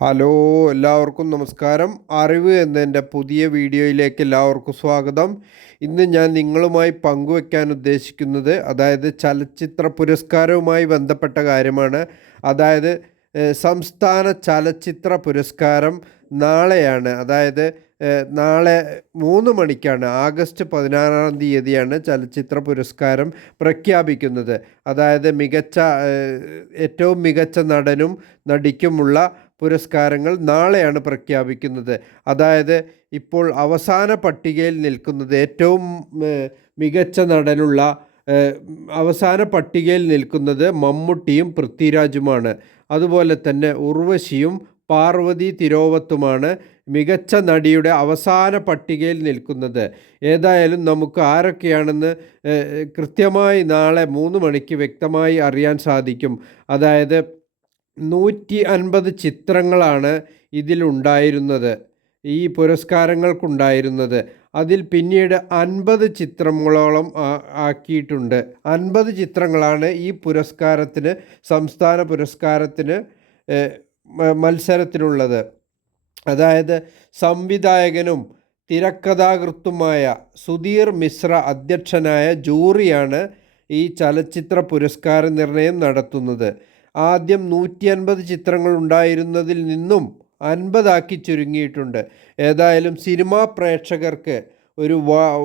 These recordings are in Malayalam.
ഹലോ എല്ലാവർക്കും നമസ്കാരം. അറിവ് എന്നതിന്റെ പുതിയ വീഡിയോയിലേക്ക് എല്ലാവർക്കും സ്വാഗതം. ഇന്ന് ഞാൻ നിങ്ങളുമായി പങ്കുവെക്കാൻ ഉദ്ദേശിക്കുന്നത് അതായത് ചലച്ചിത്ര പുരസ്കാരവുമായി ബന്ധപ്പെട്ട കാര്യമാണ്. അതായത് സംസ്ഥാന ചലച്ചിത്ര പുരസ്കാരം നാളെയാണ്. അതായത് നാളെ മൂന്ന് മണിക്കാണ് ആഗസ്റ്റ് പതിനാറാം തീയതിയാണ് ചലച്ചിത്ര പുരസ്കാരം പ്രഖ്യാപിക്കുന്നത്. അതായത് മികച്ച ഏറ്റവും മികച്ച നടനും നടിക്കുമുള്ള പുരസ്കാരങ്ങൾ നാളെയാണ് പ്രഖ്യാപിക്കുന്നത്. അതായത് ഇപ്പോൾ അവസാന പട്ടികയിൽ നിൽക്കുന്നത് ഏറ്റവും മികച്ച നടനുള്ള അവസാന പട്ടികയിൽ നിൽക്കുന്നത് മമ്മൂട്ടിയും പൃഥ്വിരാജുമാണ്. അതുപോലെ തന്നെ ഉർവശിയും പാർവതി തിരോവത്തുമാണ് മികച്ച നടിയുടെ അവസാന പട്ടികയിൽ നിൽക്കുന്നത്. ഏതായാലും നമുക്ക് ആരൊക്കെയാണെന്ന് കൃത്യമായി നാളെ മൂന്ന് മണിക്ക് വ്യക്തമായി അറിയാൻ സാധിക്കും. അതായത് നൂറ്റി അൻപത് ചിത്രങ്ങളാണ് ഇതിലുണ്ടായിരുന്നത് ഈ പുരസ്കാരങ്ങൾക്കുണ്ടായിരുന്നത്. അതിൽ പിന്നീട് അൻപത് ചിത്രങ്ങളോളം ആക്കിയിട്ടുണ്ട്. അൻപത് ചിത്രങ്ങളാണ് ഈ പുരസ്കാരത്തിന് സംസ്ഥാന പുരസ്കാരത്തിന് മത്സരത്തിലുള്ളത് അതായത് സംവിധായകനും തിരക്കഥാകൃത്തുമായ സുധീർ മിശ്ര അധ്യക്ഷനായ ജൂറിയാണ് ഈ ചലച്ചിത്ര പുരസ്കാര നിർണയം നടത്തുന്നത്. ആദ്യം നൂറ്റി അൻപത് ചിത്രങ്ങൾ ഉണ്ടായിരുന്നതിൽ നിന്നും അൻപതാക്കി ചുരുങ്ങിയിട്ടുണ്ട്. ഏതായാലും സിനിമാ പ്രേക്ഷകർക്ക് ഒരു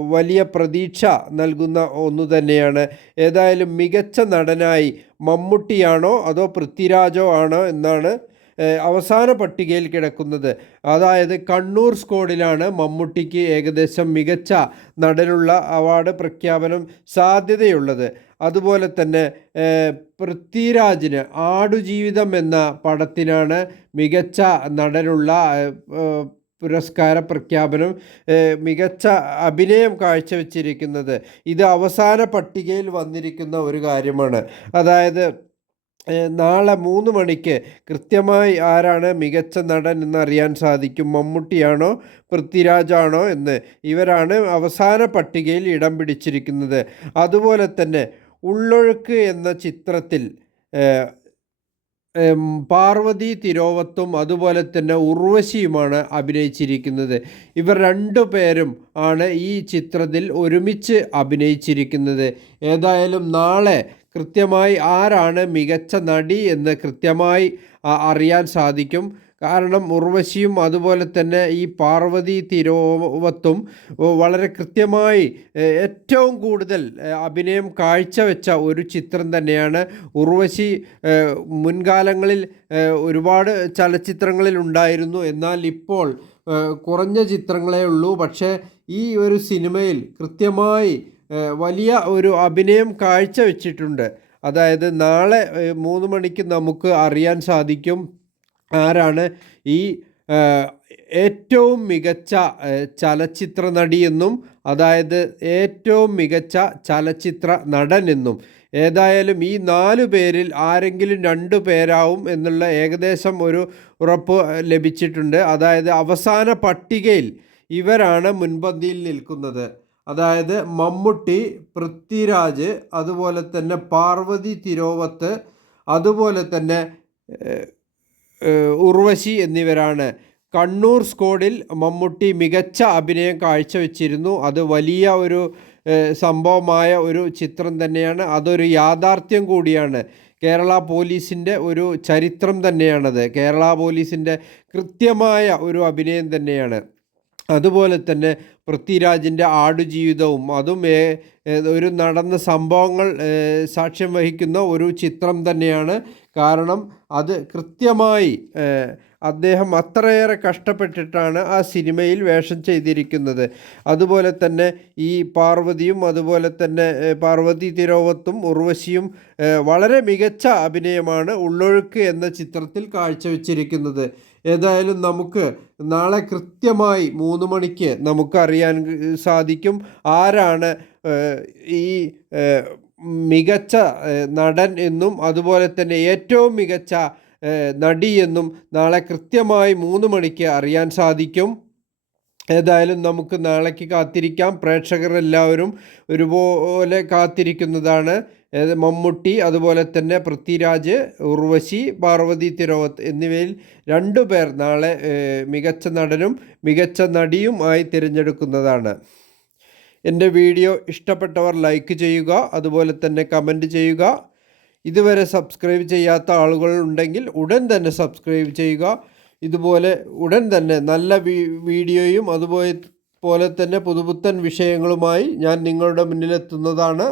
വലിയ പ്രതീക്ഷ നൽകുന്ന ഒന്ന് തന്നെയാണ്. ഏതായാലും മികച്ച നടനായി മമ്മൂട്ടിയാണോ അതോ പൃഥ്വിരാജോ ആണോ എന്നാണ് അവസാന പട്ടികയിൽ കിടക്കുന്നത്. അതായത് കണ്ണൂർ സ്കോഡിലാണ് മമ്മൂട്ടിക്ക് ഏകദേശം മികച്ച നടനുള്ള അവാർഡ് പ്രഖ്യാപനം സാധ്യതയുള്ളത്. അതുപോലെ തന്നെ പൃഥ്വിരാജിന് ആടുജീവിതം എന്ന പടത്തിനാണ് മികച്ച നടനുള്ള പുരസ്കാര പ്രഖ്യാപനം മികച്ച അഭിനയം കാഴ്ചവെച്ചിരിക്കുന്നത്. ഇത് അവസാന പട്ടികയിൽ വന്നിരിക്കുന്ന ഒരു കാര്യമാണ്. അതായത് നാളെ മൂന്ന് മണിക്ക് കൃത്യമായി ആരാണ് മികച്ച നടൻ എന്നറിയാൻ സാധിക്കും. മമ്മൂട്ടിയാണോ പൃഥ്വിരാജാണോ എന്ന് ഇവരാണ് അവസാന പട്ടികയിൽ ഇടം പിടിച്ചിരിക്കുന്നത്. അതുപോലെ തന്നെ ഉള്ളൊഴുക്ക് എന്ന ചിത്രത്തിൽ പാർവതി തിരോവത്തും അതുപോലെ തന്നെ ഉർവശിയുമാണ് അഭിനയിച്ചിരിക്കുന്നത്. ഇവർ രണ്ടു പേരും ആണ് ഈ ചിത്രത്തിൽ ഒരുമിച്ച് അഭിനയിച്ചിരിക്കുന്നത്. ഏതായാലും നാളെ കൃത്യമായി ആരാണ് മികച്ച നടി എന്ന് കൃത്യമായി അറിയാൻ സാധിക്കും. കാരണം ഉർവശിയും അതുപോലെ തന്നെ ഈ പാർവതി തിരോവത്തും വളരെ കൃത്യമായി ഏറ്റവും കൂടുതൽ അഭിനയം കാഴ്ചവെച്ച ഒരു ചിത്രം തന്നെയാണ്. ഉർവശി മുൻകാലങ്ങളിൽ ഒരുപാട് ചലച്ചിത്രങ്ങളിൽ ഉണ്ടായിരുന്നു. എന്നാൽ ഇപ്പോൾ കുറഞ്ഞ ചിത്രങ്ങളേ ഉള്ളൂ. പക്ഷേ ഈ ഒരു സിനിമയിൽ കൃത്യമായി വലിയ ഒരു അഭിനയം കാഴ്ചവെച്ചിട്ടുണ്ട്. അതായത് നാളെ മൂന്ന് മണിക്ക് നമുക്ക് അറിയാൻ സാധിക്കും ആരാണ് ഈ ഏറ്റവും മികച്ച ചലച്ചിത്ര നടിയെന്നും അതായത് ഏറ്റവും മികച്ച ചലച്ചിത്ര നടൻ എന്നും. ഏതായാലും ഈ നാലു പേരിൽ ആരെങ്കിലും രണ്ട് പേരാവും എന്നുള്ള ഏകദേശം ഒരു ഉറപ്പ് ലഭിച്ചിട്ടുണ്ട്. അതായത് അവസാന പട്ടികയിൽ ഇവരാണ് മുൻപന്തിയിൽ നിൽക്കുന്നത്. അതായത് മമ്മൂട്ടി പൃഥ്വിരാജ് അതുപോലെ തന്നെ പാർവതി തിരോവത്ത് അതുപോലെ തന്നെ ഉർവശി എന്നിവരാണ്. കണ്ണൂർ സ്കോഡിൽ മമ്മൂട്ടി മികച്ച അഭിനയം കാഴ്ചവെച്ചിരുന്നു. അത് വലിയ ഒരു സംഭവമായ ഒരു ചിത്രം തന്നെയാണ്. അതൊരു യാഥാർത്ഥ്യം കൂടിയാണ്. കേരള പോലീസിന്റെ ഒരു ചരിത്രം തന്നെയാണത്. കേരള പോലീസിന്റെ കൃത്യമായ ഒരു അഭിനയം തന്നെയാണ്. അതുപോലെ തന്നെ പൃഥ്വിരാജിന്റെ ആടുജീവിതവും അതും ഒരു നടന്ന സംഭവങ്ങൾ സാക്ഷ്യം വഹിക്കുന്ന ഒരു ചിത്രം തന്നെയാണ്. കാരണം അത് കൃത്യമായി അദ്ദേഹം അത്രയേറെ കഷ്ടപ്പെട്ടിട്ടാണ് ആ സിനിമയിൽ വേഷം ചെയ്തിരിക്കുന്നത്. അതുപോലെ തന്നെ ഈ പാർവതിയും അതുപോലെ തന്നെ പാർവതി തിരോവത്തും ഉർവശിയും വളരെ മികച്ച അഭിനയമാണ് ഉള്ളൊഴുക്ക് എന്ന ചിത്രത്തിൽ കാഴ്ചവെച്ചിരിക്കുന്നത്. ഏതായാലും നമുക്ക് നാളെ കൃത്യമായി മൂന്ന് മണിക്ക് നമുക്കറിയാൻ സാധിക്കും ആരാണ് ഈ മികച്ച നടൻ എന്നും അതുപോലെ തന്നെ ഏറ്റവും മികച്ച ഏഹ്, നടി എന്നും നാളെ കൃത്യമായി മൂന്ന് മണിക്ക് അറിയാൻ സാധിക്കും. ഏതായാലും നമുക്ക് നാളേക്ക് കാത്തിരിക്കാം. പ്രേക്ഷകർ എല്ലാവരും ഒരുപോലെ കാത്തിരിക്കുന്നതാണ്. മമ്മൂട്ടി അതുപോലെ തന്നെ പൃഥ്വിരാജ് ഉർവശി പാർവതി തിരോവത്ത് എന്നിവയിൽ രണ്ടു പേർ നാളെ മികച്ച നടനും മികച്ച നടിയും ആയി തിരഞ്ഞെടുക്കുന്നതാണ്. എന്റെ വീഡിയോ ഇഷ്ടപ്പെട്ടവർ ലൈക്ക് ചെയ്യുക അതുപോലെ തന്നെ കമന്റ് ചെയ്യുക. ഇതുവരെ സബ്സ്ക്രൈബ് ചെയ്യാത്ത ആളുകൾ ഉണ്ടെങ്കിൽ ഉടൻ തന്നെ സബ്സ്ക്രൈബ് ചെയ്യുക. ഇതുപോലെ ഉടൻ തന്നെ നല്ല വീഡിയോയും അതുപോലെ പോലെ തന്നെ പുതുപുത്തൻ വിഷയങ്ങളുമായി ഞാൻ നിങ്ങളുടെ മുന്നിലെത്തുന്നതാണ്.